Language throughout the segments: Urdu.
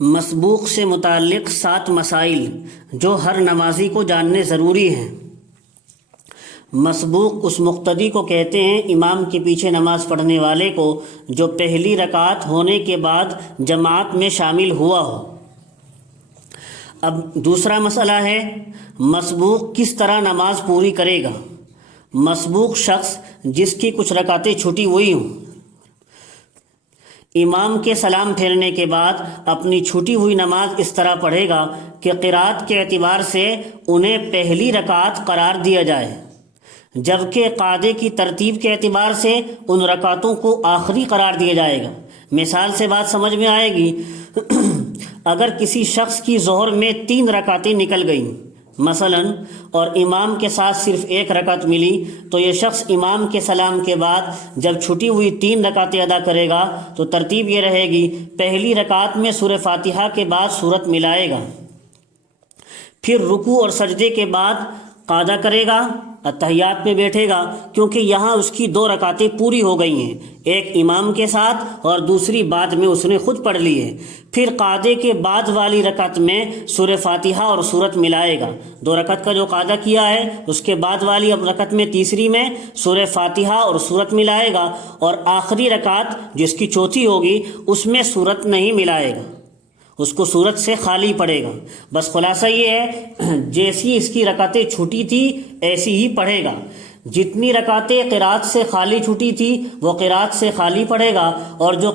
مسبوق سے متعلق 7 مسائل جو ہر نمازی کو جاننے ضروری ہیں۔ مسبوق اس مقتدی کو کہتے ہیں، امام کے پیچھے نماز پڑھنے والے کو، جو پہلی رکعت ہونے کے بعد جماعت میں شامل ہوا ہو۔ اب دوسرا مسئلہ ہے، مسبوق کس طرح نماز پوری کرے گا۔ مسبوق شخص جس کی کچھ رکعتیں چھٹی ہوئی ہوں، امام کے سلام پھیرنے کے بعد اپنی چھوٹی ہوئی نماز اس طرح پڑھے گا کہ قرات کے اعتبار سے انہیں پہلی رکعت قرار دیا جائے، جبکہ قاعدے کی ترتیب کے اعتبار سے ان رکعتوں کو آخری قرار دیا جائے گا۔ مثال سے بات سمجھ میں آئے گی۔ اگر کسی شخص کی ظہر میں 3 رکعتیں نکل گئیں مثلا، اور امام کے ساتھ صرف 1 رکعت ملی، تو یہ شخص امام کے سلام کے بعد جب چھٹی ہوئی 3 رکعتیں ادا کرے گا تو ترتیب یہ رہے گی، پہلی رکعت میں سورہ فاتحہ کے بعد سورت ملائے گا، پھر رکوع اور سجدے کے بعد قعدہ کرے گا، اتحیات میں بیٹھے گا، کیونکہ یہاں اس کی 2 رکعتیں پوری ہو گئی ہیں، ایک امام کے ساتھ اور دوسری بعد میں اس نے خود پڑھ لی ہے۔ پھر قعدے کے بعد والی رکعت میں سورہ فاتحہ اور سورت ملائے گا، 2 رکعت کا جو قعدہ کیا ہے اس کے بعد والی اب رکعت میں تیسری میں سورہ فاتحہ اور سورت ملائے گا، اور آخری رکعت جس کی چوتھی ہوگی اس میں سورت نہیں ملائے گا، اس کو سورت سے خالی پڑھے گا۔ بس خلاصہ یہ ہے، جیسی اس کی رکعتیں چھوٹی تھی ایسی ہی پڑھے گا، جتنی رکعتیں قرات سے خالی چھوٹی تھی وہ قرات سے خالی پڑھے گا، اور جو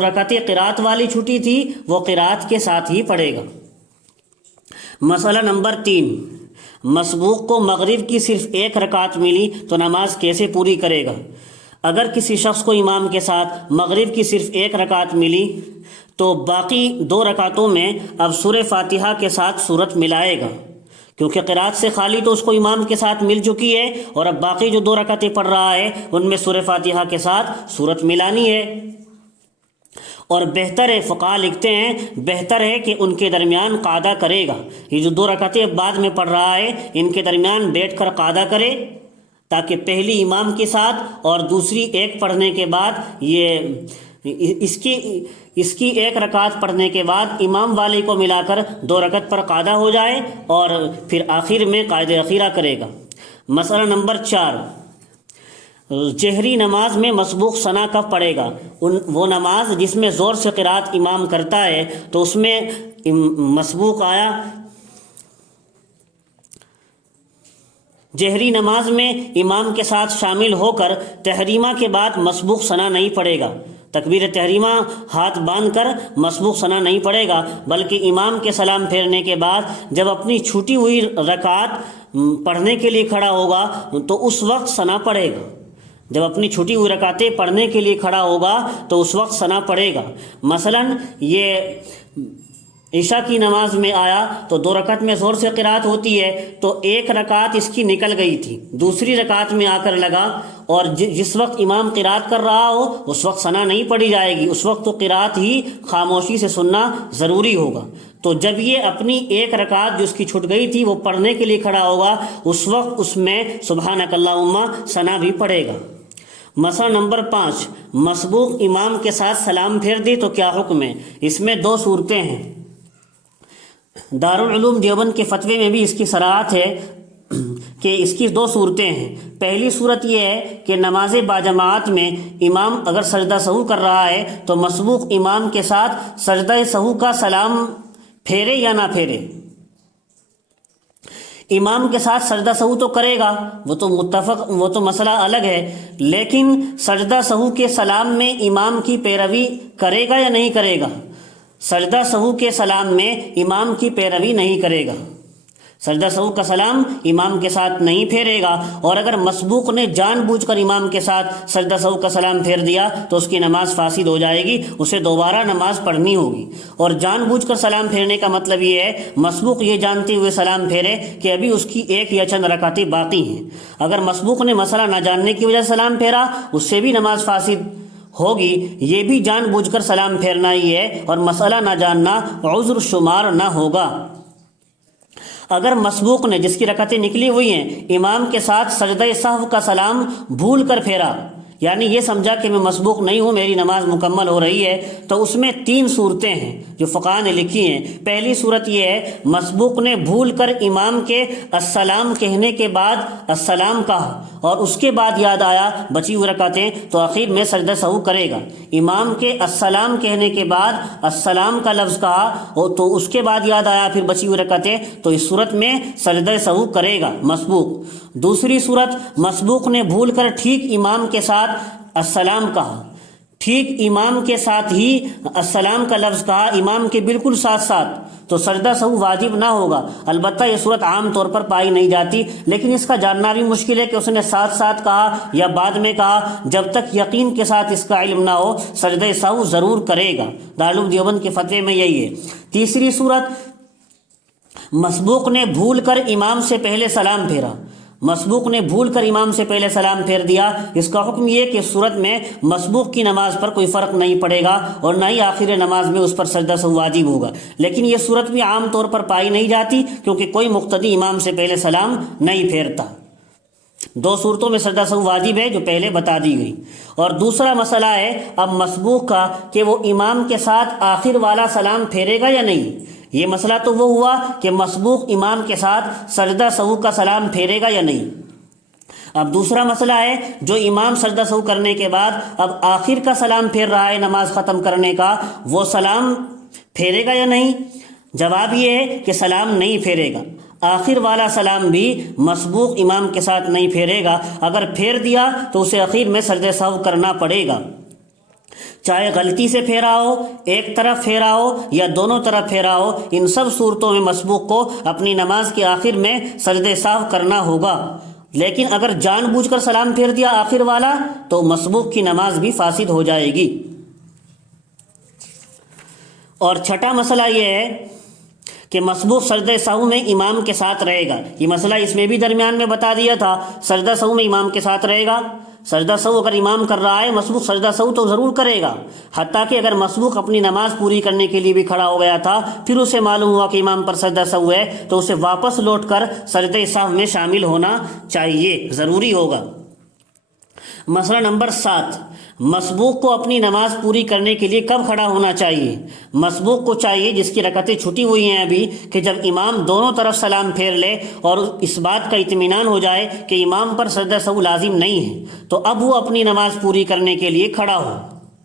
رکعتیں قرات والی چھوٹی تھی وہ قرات کے ساتھ ہی پڑھے گا۔ مسئلہ نمبر 3، مسبوق کو مغرب کی صرف 1 رکعت ملی تو نماز کیسے پوری کرے گا۔ اگر کسی شخص کو امام کے ساتھ مغرب کی صرف 1 رکعت ملی تو باقی 2 رکعتوں میں اب سورہ فاتحہ کے ساتھ سورت ملائے گا، کیونکہ قرات سے خالی تو اس کو امام کے ساتھ مل چکی ہے، اور اب باقی جو 2 رکعتیں پڑھ رہا ہے ان میں سورہ فاتحہ کے ساتھ سورت ملانی ہے۔ اور بہتر ہے، فقہا لکھتے ہیں بہتر ہے کہ ان کے درمیان قعدہ کرے گا، یہ جو 2 رکعتیں بعد میں پڑھ رہا ہے ان کے درمیان بیٹھ کر قعدہ کرے، تاکہ پہلی امام کے ساتھ اور دوسری 1 پڑھنے کے بعد اس کی 1 رکعت پڑھنے کے بعد امام والے کو ملا کر 2 رکعت پر قعدہ ہو جائے، اور پھر آخر میں قاعدہ اخیرہ کرے گا۔ مسئلہ نمبر 4، جہری نماز میں مسبوق ثنا کب پڑھے گا۔ وہ نماز جس میں زور سے قرات امام کرتا ہے تو اس میں مسبوق آیا۔ جہری نماز میں امام کے ساتھ شامل ہو کر تحریمہ کے بعد مسبوق ثنا نہیں پڑھے گا، تکبیر تحریمہ ہاتھ باندھ کر مسبوق ثنا نہیں پڑھے گا، بلکہ امام کے سلام پھیرنے کے بعد جب اپنی چھوٹی ہوئی رکعت پڑھنے کے لیے کھڑا ہوگا تو اس وقت ثنا پڑھے گا، جب اپنی چھوٹی ہوئی رکعتیں پڑھنے کے لیے کھڑا ہوگا تو اس وقت ثنا پڑھے گا۔ مثلا یہ عشاء کی نماز میں آیا تو 2 رکعت میں زور سے قرات ہوتی ہے، تو 1 رکعت اس کی نکل گئی تھی، دوسری رکعت میں آ کر لگا، اور جس وقت امام قرات کر رہا ہو اس وقت ثنا نہیں پڑھی جائے گی، اس وقت تو قرات ہی خاموشی سے سننا ضروری ہوگا۔ تو جب یہ اپنی 1 رکعت جو اس کی چھٹ گئی تھی وہ پڑھنے کے لیے کھڑا ہوگا، اس وقت اس میں سبحانک اللہم ثنا بھی پڑھے گا۔ مسئلہ نمبر 5، مسبوق امام کے ساتھ سلام پھیر دے تو کیا حکم ہے۔ اس میں 2 صورتیں ہیں۔ دارالعلوم دیوبند کے فتوے میں بھی اس کی صراحت ہے کہ اس کی 2 صورتیں ہیں۔ پہلی صورت یہ ہے کہ نماز باجماعت میں امام اگر سجدہ سہو کر رہا ہے تو مسبوق امام کے ساتھ سجدہ سہو کا سلام پھیرے یا نہ پھیرے۔ امام کے ساتھ سجدہ سہو تو کرے گا، وہ تو مسئلہ الگ ہے، لیکن سجدہ سہو کے سلام میں امام کی پیروی کرے گا یا نہیں کرے گا۔ سجدہ سہو کے سلام میں امام کی پیروی نہیں کرے گا، سجدہ سہو کا سلام امام کے ساتھ نہیں پھیرے گا، اور اگر مسبوق نے جان بوجھ کر امام کے ساتھ سجدہ سہو کا سلام پھیر دیا تو اس کی نماز فاسد ہو جائے گی، اسے دوبارہ نماز پڑھنی ہوگی۔ اور جان بوجھ کر سلام پھیرنے کا مطلب یہ ہے مسبوق یہ جانتے ہوئے سلام پھیرے کہ ابھی اس کی 1 یا چند رکعتیں باقی ہیں۔ اگر مسبوق نے مسئلہ نہ جاننے کی وجہ سے سلام پھیرا، اس سے بھی نماز فاسد ہوگی۔ یہ بھی جان بوجھ کر سلام پھیرنا ہی ہے، اور مسئلہ نہ جاننا عذر شمار نہ ہوگا۔ اگر مسبوق نے جس کی رکعتیں نکلی ہوئی ہیں امام کے ساتھ سجدہ سہو کا سلام بھول کر پھیرا، یعنی یہ سمجھا کہ میں مسبوق نہیں ہوں، میری نماز مکمل ہو رہی ہے، تو اس میں 3 صورتیں ہیں جو فقہاء نے لکھی ہیں۔ پہلی صورت یہ ہے مسبوق نے بھول کر امام کے السلام کہنے کے بعد السلام کہا اور اس کے بعد یاد آیا بچی ہوئی رکعتیں، تو آخر میں سجدہ سہو کرے گا۔ امام کے السلام کہنے کے بعد السلام کا لفظ کہا اور تو اس کے بعد یاد آیا پھر بچی ہوئی رکعتیں، تو اس صورت میں سجدہ سہو کرے گا مسبوق۔ دوسری صورت مسبوق نے بھول کر ٹھیک امام کے ساتھ السلام کہا، ٹھیک امام کے ساتھ ہی السلام کا لفظ کہا، امام کے بالکل ساتھ ساتھ، تو سجدہ سہو واجب نہ ہوگا۔ البتہ یہ صورت عام طور پر پائی نہیں جاتی، لیکن اس کا جاننا بھی مشکل ہے کہ اس نے ساتھ ساتھ کہا یا بعد میں کہا۔ جب تک یقین کے ساتھ اس کا علم نہ ہو سجدہ سہو ضرور کرے گا۔ دارالعلوم دیوبند کے فتوے میں یہی ہے۔ تیسری صورت مسبوق نے بھول کر امام سے پہلے سلام پھیرا، مسبوق نے بھول کر امام سے پہلے سلام پھیر دیا۔ اس کا حکم یہ کہ اس صورت میں مسبوق کی نماز پر کوئی فرق نہیں پڑے گا اور نہ ہی آخر نماز میں اس پر سجدہ سہو واجب ہوگا، لیکن یہ صورت بھی عام طور پر پائی نہیں جاتی کیونکہ کوئی مقتدی امام سے پہلے سلام نہیں پھیرتا۔ 2 صورتوں میں سجدہ سہو واجب ہے جو پہلے بتا دی گئی۔ اور دوسرا مسئلہ ہے اب مسبوق کا کہ وہ امام کے ساتھ آخر والا سلام پھیرے گا یا نہیں۔ یہ مسئلہ تو وہ ہوا کہ مسبوق امام کے ساتھ سجدہ سہو کا سلام پھیرے گا یا نہیں۔ اب دوسرا مسئلہ ہے جو امام سجدہ سہو کرنے کے بعد اب آخر کا سلام پھیر رہا ہے نماز ختم کرنے کا، وہ سلام پھیرے گا یا نہیں؟ جواب یہ ہے کہ سلام نہیں پھیرے گا۔ آخر والا سلام بھی مسبوق امام کے ساتھ نہیں پھیرے گا، اگر پھیر دیا تو اسے اخیر میں سجدہ سہو کرنا پڑے گا، چاہے غلطی سے پھیرا ہو، ایک طرف پھیرا ہو یا دونوں طرف پھیرا ہو۔ ان سب صورتوں میں مسبوق کو اپنی نماز کے آخر میں سجدہ سہو کرنا ہوگا، لیکن اگر جان بوجھ کر سلام پھیر دیا آخر والا تو مسبوق کی نماز بھی فاسد ہو جائے گی۔ اور چھٹا مسئلہ یہ ہے کہ مسبوق سجدہ سہو میں امام کے ساتھ رہے گا۔ یہ مسئلہ اس میں بھی درمیان میں بتا دیا تھا، سجدہ سہو میں امام کے ساتھ رہے گا۔ سجدہ سہو اگر امام کر رہا ہے مسبوق سجدہ سہو تو ضرور کرے گا، حتیٰ کہ اگر مسبوق اپنی نماز پوری کرنے کے لیے بھی کھڑا ہو گیا تھا پھر اسے معلوم ہوا کہ امام پر سجدہ سہو ہے تو اسے واپس لوٹ کر سجدہ سہو میں شامل ہونا چاہیے، ضروری ہوگا۔ مسئلہ نمبر 7، مسبوق کو اپنی نماز پوری کرنے کے لیے کب کھڑا ہونا چاہیے؟ مسبوق کو چاہیے جس کی رکعتیں چھٹی ہوئی ہیں ابھی کہ جب امام دونوں طرف سلام پھیر لے اور اس بات کا اطمینان ہو جائے کہ امام پر سجدہ سہو لازم نہیں ہے تو اب وہ اپنی نماز پوری کرنے کے لیے کھڑا ہو۔